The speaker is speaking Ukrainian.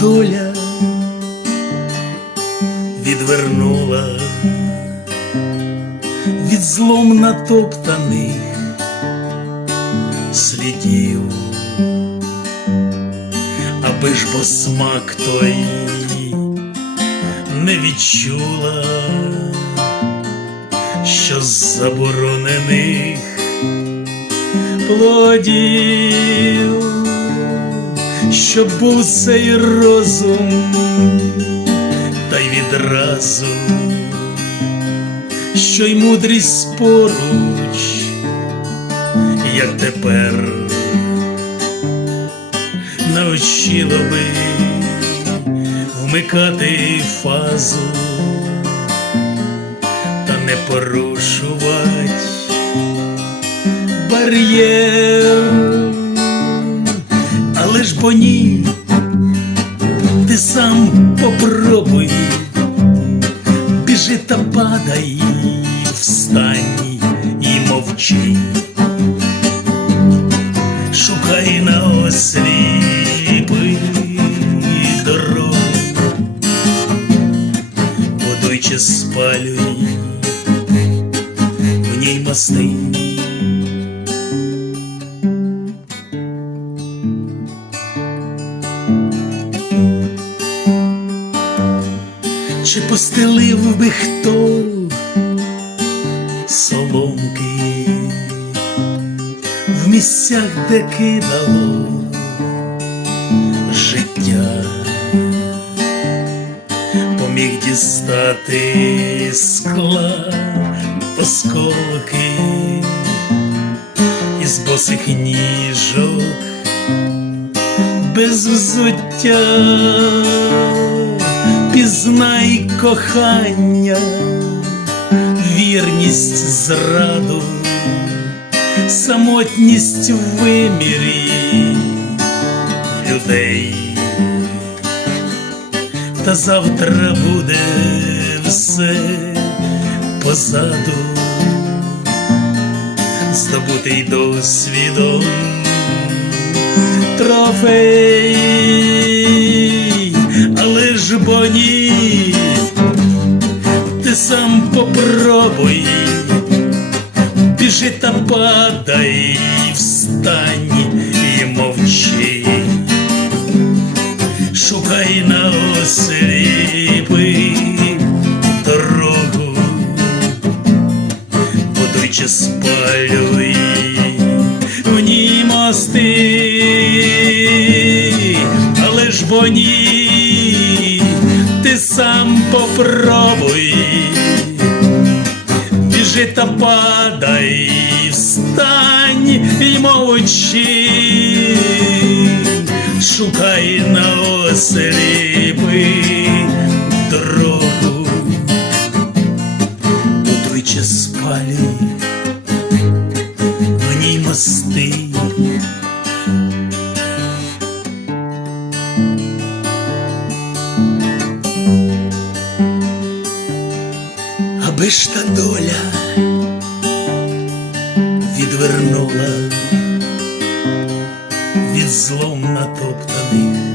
доля відвернула від злом натоптаних слідів, аби ж бо смак той не відчула, що з заборонених плодів, щоб був цей розум, та й відразу, що й мудрість поруч, як тепер навчило би вмикати фазу та не порушувати бар'єр, але ж бо ні, ти сам попробуй, біжи та падай, встань і мовчи, шукай на осліпи дорогу, будуй чи спалюй в ній мости. Чи постелив би хто соломки? В місцях, де кидало життя, поміг дістати скла осколки із босих ніжок без взуття пізнай кохання, вірність зраду, самотність в вимірі людей, та завтра буде все позаду, здобутий досвідом трофей, попробуй, біжи та падай, встань і мовчи, шукай на осліпи дорогу, будуй чи спалюй в ній мости, але ж бо ні, ти сам попробуй, та падай, встань і мовчи, шукай на осліпи дорогу, будуй чи спалюй в ній мости. Аби доля відвернула від злом натоптаних.